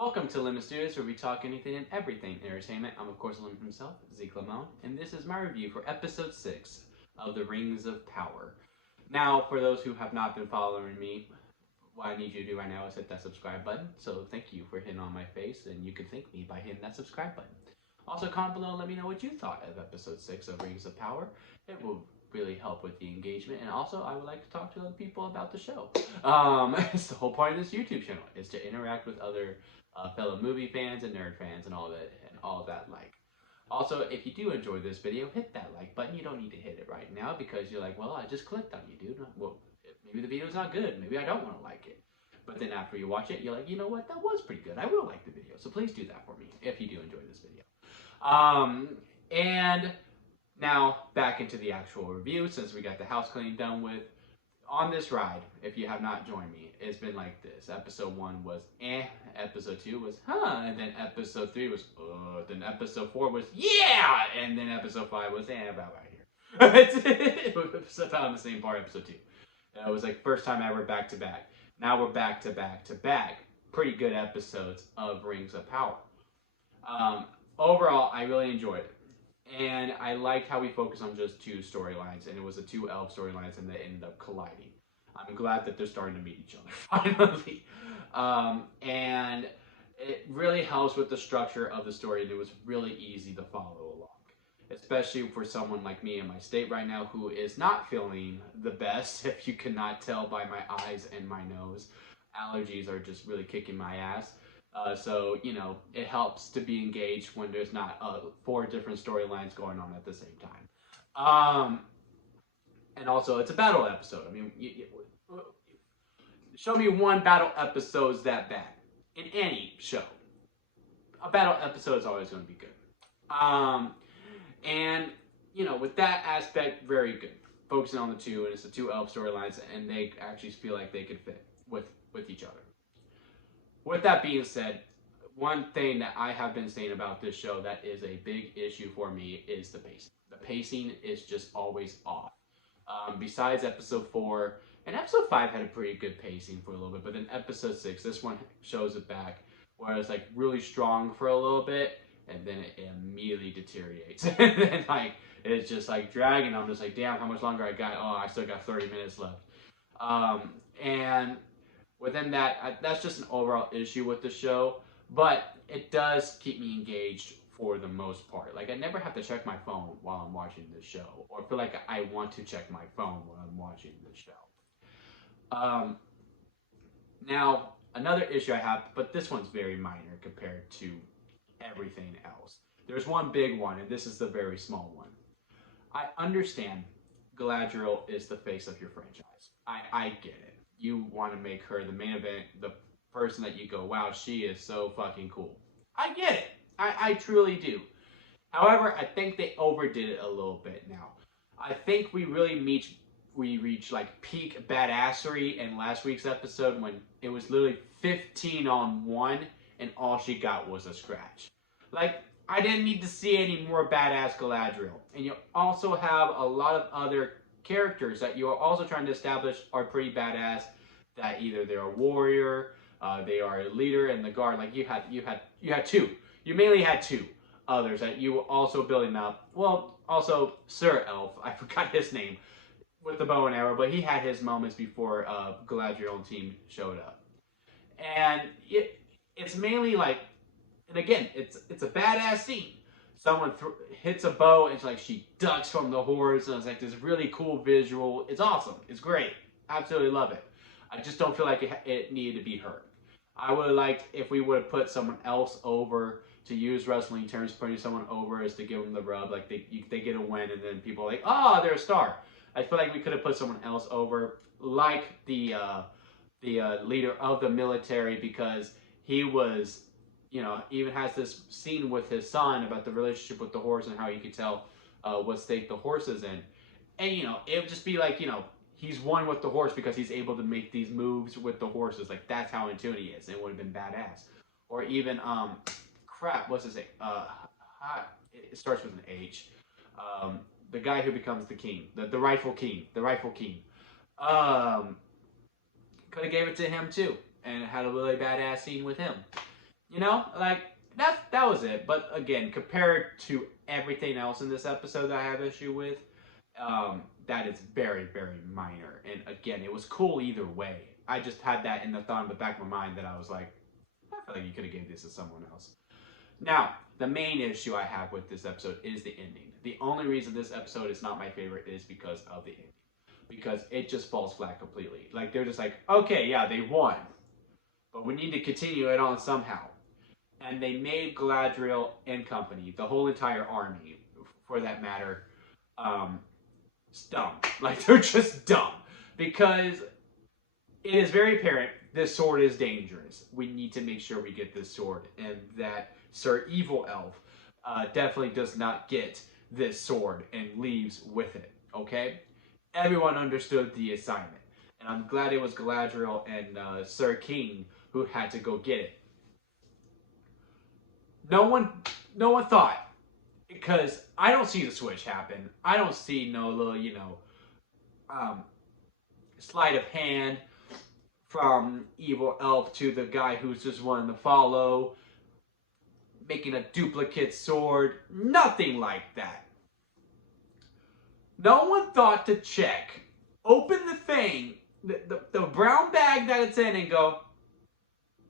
Welcome to Lemon Studios, where we talk anything and everything entertainment. I'm of course Lemon himself, Zeke Lamone, and this is my review for episode 6 of The Rings of Power. Now, for those who have not been following me, what I need you to do right now is hit that subscribe button. So thank you for hitting on my face, and you can thank me by hitting that subscribe button. Also, comment below and let me know what you thought of episode 6 of Rings of Power. It will really help with the engagement, and also I would like to talk to other people about the show. It's the whole point of this YouTube channel is to interact with other fellow movie fans and nerd fans and all that like. Also, if you do enjoy this video, hit that like button. You don't need to hit it right now because you're like, well, I just clicked on you, dude. Well, maybe the video's not good. Maybe I don't want to like it. But then after you watch it, you're like, you know what? That was pretty good. I will like the video. So please do that for me if you do enjoy this video. And now back into the actual review, since we got the house cleaning done with. On this ride, if you have not joined me, it's been like this. Episode 1 was episode 2 was and then episode 3 was then episode 4 was yeah, and then episode 5 was about right here. It was about on the same part, episode 2. It was like first time ever back to back. Now we're back to back to back. Pretty good episodes of Rings of Power. Overall, I really enjoyed it. And I liked how we focused on just 2 storylines, and it was the 2 elf storylines, and they ended up colliding. I'm glad that they're starting to meet each other, finally. And it really helps with the structure of the story, and it was really easy to follow along. Especially for someone like me in my state right now who is not feeling the best, if you cannot tell by my eyes and my nose. Allergies are just really kicking my ass. So, you know, it helps to be engaged when there's not 4 different storylines going on at the same time. And also, it's a battle episode. I mean, show me one battle episode's that bad. In any show, a battle episode is always going to be good. And, you know, with that aspect, very good. Focusing on the 2, and it's the 2 elf storylines, and they actually feel like they could fit with each other. With that being said, one thing that I have been saying about this show that is a big issue for me is the pacing. The pacing is just always off. Besides episode 4, and episode 5 had a pretty good pacing for a little bit, but then episode 6, this one shows it back, where it's like really strong for a little bit, and then it immediately deteriorates. And then like, it's just like dragging. I'm just like, damn, how much longer I got? Oh, I still got 30 minutes left. And within that, that's just an overall issue with the show, but it does keep me engaged for the most part. Like, I never have to check my phone while I'm watching this show, or feel like I want to check my phone while I'm watching this show. Now, another issue I have, but this one's very minor compared to everything else. There's one big one, and this is the very small one. I understand Galadriel is the face of your franchise. I get it. You want to make her the main event, the person that you go, wow, she is so fucking cool. I get it. I truly do. However, I think they overdid it a little bit now. I think we really reached like peak badassery in last week's episode when it was literally 15 on 1 and all she got was a scratch. Like, I didn't need to see any more badass Galadriel. And you also have a lot of other characters that you are also trying to establish are pretty badass, that either they're a warrior, they are a leader in the guard. Like you had 2. You mainly had 2 others that you were also building up. Well, also Sir Elf, I forgot his name, with the bow and arrow, but he had his moments before Galadriel and team showed up. And it's mainly like, and again, it's a badass scene. Someone hits a bow, and it's like she ducks from the horse, and it's like this really cool visual. It's awesome. It's great. Absolutely love it. I just don't feel like it needed to be her. I would have liked if we would have put someone else over, to use wrestling terms, putting someone over is to give them the rub. Like they get a win, and then people are like, oh, they're a star. I feel like we could have put someone else over, like the leader of the military, because he was, you know, even has this scene with his son about the relationship with the horse and how you could tell what state the horse is in. And, you know, it would just be like, you know, he's one with the horse because he's able to make these moves with the horses. Like, that's how in tune he is. It would have been badass. Or even, what's his name? It starts with an H. The guy who becomes the king. The rightful king. The rightful king. Could have gave it to him, too. And had a really badass scene with him. You know, like that was it. But again, compared to everything else in this episode that I have issue with, that is very, very minor. And again, it was cool either way. I just had that in the thought in the back of my mind that I was like, I feel like you could have gave this to someone else. Now, the main issue I have with this episode is the ending. The only reason this episode is not my favorite is because of the ending. Because it just falls flat completely. Like, they're just like, okay, yeah, they won. But we need to continue it on somehow. And they made Galadriel and company, the whole entire army, for that matter, dumb. Like, they're just dumb. Because it is very apparent this sword is dangerous. We need to make sure we get this sword. And that Sir Evil Elf definitely does not get this sword and leaves with it. Okay? Everyone understood the assignment. And I'm glad it was Galadriel and Sir King who had to go get it. No one thought, because I don't see the switch happen. I don't see no little, sleight of hand from Evil Elf to the guy who's just wanting to follow, making a duplicate sword. Nothing like that. No one thought to check, open the thing, the brown bag that it's in, and go,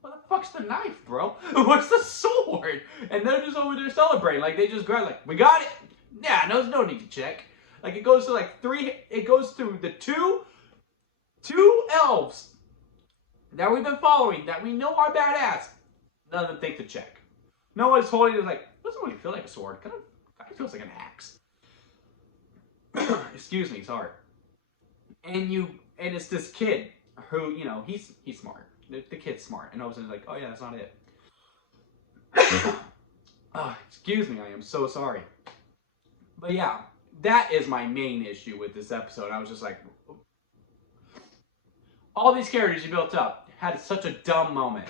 what the fuck's the knife, bro? What's the sword? And they're just over there celebrating. Like, they just grab, like, we got it. Yeah, no need to check. Like, it goes to, like, it goes through the two elves that we've been following, that we know are badass. None of them think to check. No one's holding it like, doesn't really feel like a sword. Kind of feels like an axe. Excuse me, sorry. And it's this kid who, he's smart. The kid's smart, and all of a sudden he's like, oh yeah, that's not it. Oh, excuse me, I am so sorry. But yeah, that is my main issue with this episode. I was just like, all these characters you built up had such a dumb moment.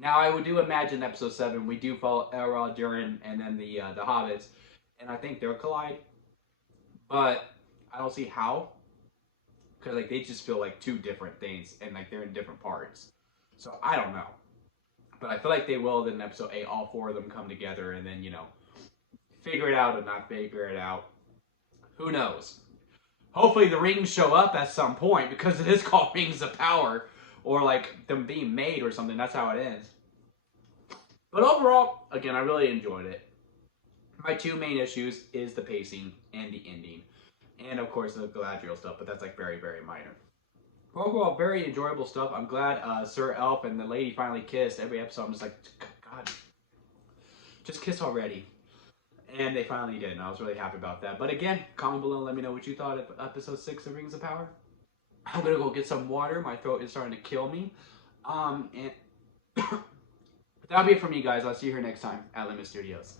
Now I would do imagine episode 7, we do follow Elrond, Durin, and then the hobbits, and I think they'll collide. But I don't see how. Because, like, they just feel like two different things, and, like, they're in different parts. So, I don't know. But I feel like they will, then in episode 8, all 4 of them come together, and then, figure it out or not figure it out. Who knows? Hopefully the rings show up at some point, because it is called Rings of Power, or, like, them being made or something. That's how it ends. But overall, again, I really enjoyed it. My two main issues is the pacing and the ending. And, of course, the Galadriel stuff, but that's, like, very, very minor. Overall, very enjoyable stuff. I'm glad Sir Elf and the lady finally kissed. Every episode, I'm just like, God, just kiss already. And they finally did, and I was really happy about that. But again, comment below and let me know what you thought of episode 6 of Rings of Power. I'm going to go get some water. My throat is starting to kill me. And that'll be it from me, guys. I'll see you here next time at Limit Studios.